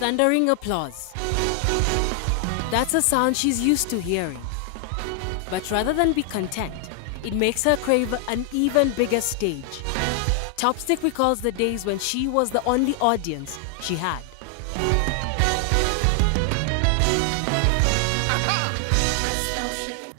Thundering applause. That's a sound she's used to hearing. But rather than be content, it makes her crave an even bigger stage. Topstick recalls the days when she was the only audience she had.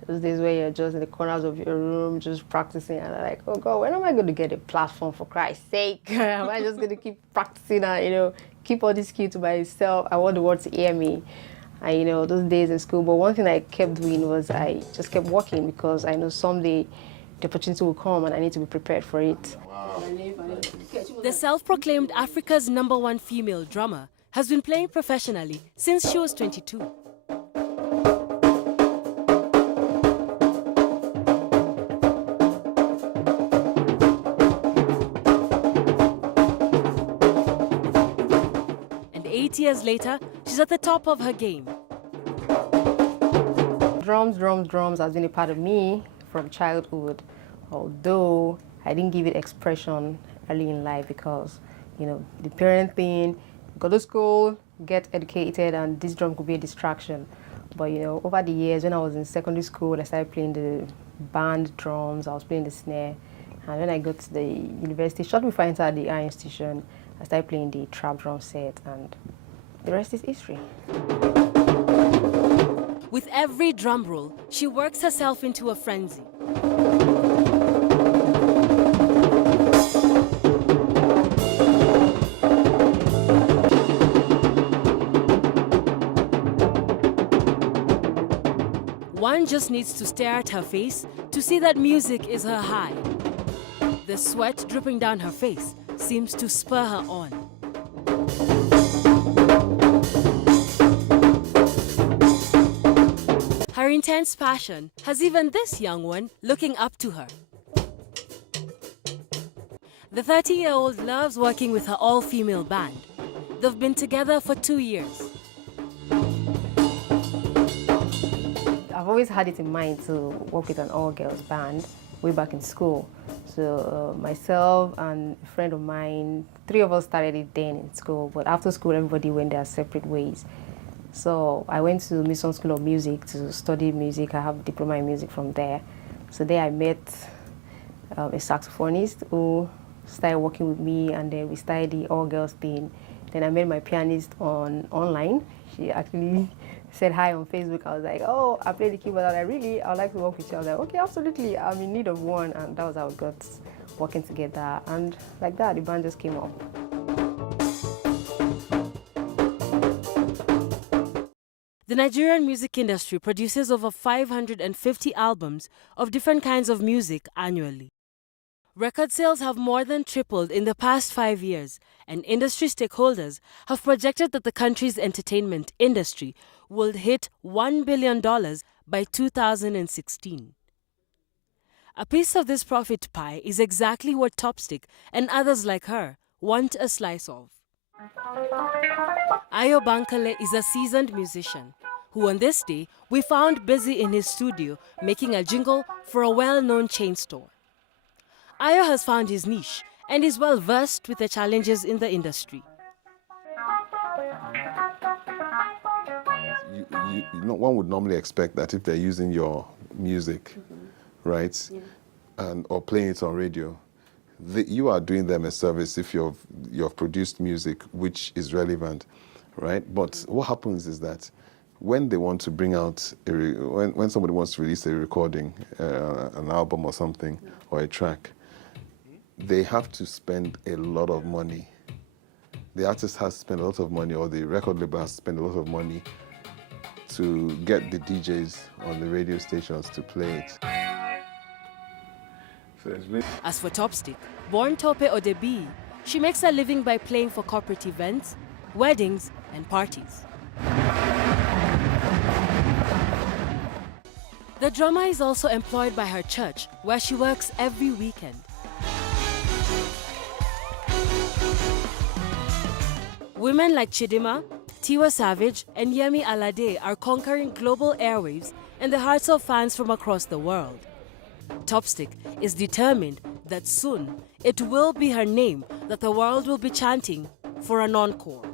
Those days where you're just in the corners of your room, just practicing, and I'm like, oh God, when am I going to get a platform, for Christ's sake? Am I just going to keep practicing and, keep all this skill to myself? I want the world to hear me. And, those days in school. But one thing I kept doing was I just kept working because I know someday the opportunity will come and I need to be prepared for it. Wow. The self-proclaimed Africa's #1 female drummer has been playing professionally since she was 22. And 8 years later, she's at the top of her game. Drums has been a part of me from childhood, although I didn't give it expression early in life because, the parent thing, go to school, get educated, and this drum could be a distraction. But, over the years, when I was in secondary school, I started playing the band drums, I was playing the snare. And when I got to the university, shortly before I entered the art institution, I started playing the trap drum set, and the rest is history. With every drum roll, she works herself into a frenzy. One just needs to stare at her face to see that music is her high. The sweat dripping down her face seems to spur her on. Her intense passion has even this young one looking up to her. The 30-year-old loves working with her all-female band. They've been together for 2 years. I've always had it in mind to work with an all-girls band way back in school. So myself and a friend of mine, 3 of us started it then in school, but after school everybody went their separate ways. So I went to Mission School of Music to study music. I have a diploma in music from there. So there I met a saxophonist who started working with me, and then we started the all-girls thing. Then I met my pianist online. She actually said hi on Facebook. I was like, oh, I play the keyboard. I would like to work with you. I was like, okay, absolutely. I'm in need of one. And that was how we got working together. And like that, the band just came up. The Nigerian music industry produces over 550 albums of different kinds of music annually. Record sales have more than tripled in the past 5 years, and industry stakeholders have projected that the country's entertainment industry will hit $1 billion by 2016. A piece of this profit pie is exactly what Topstick and others like her want a slice of. Ayo Bankole is a seasoned musician who on this day we found busy in his studio making a jingle for a well-known chain store. Ayo has found his niche and is well versed with the challenges in the industry. One would normally expect that if they're using your music, right, or playing it on radio, you are doing them a service if you've produced music which is relevant, right? But what happens is that when they want to bring out, when somebody wants to release a recording, an album or something, or a track, they have to spend a lot of money. The artist has to spend a lot of money, or the record label has to spend a lot of money to get the DJs on the radio stations to play it. As for Topstick, born Tope Odebi, she makes a living by playing for corporate events, weddings, and parties. The drummer is also employed by her church, where she works every weekend. Women like Chidima, Tiwa Savage, and Yemi Alade are conquering global airwaves and the hearts of fans from across the world. Topstick is determined that soon it will be her name that the world will be chanting for an encore.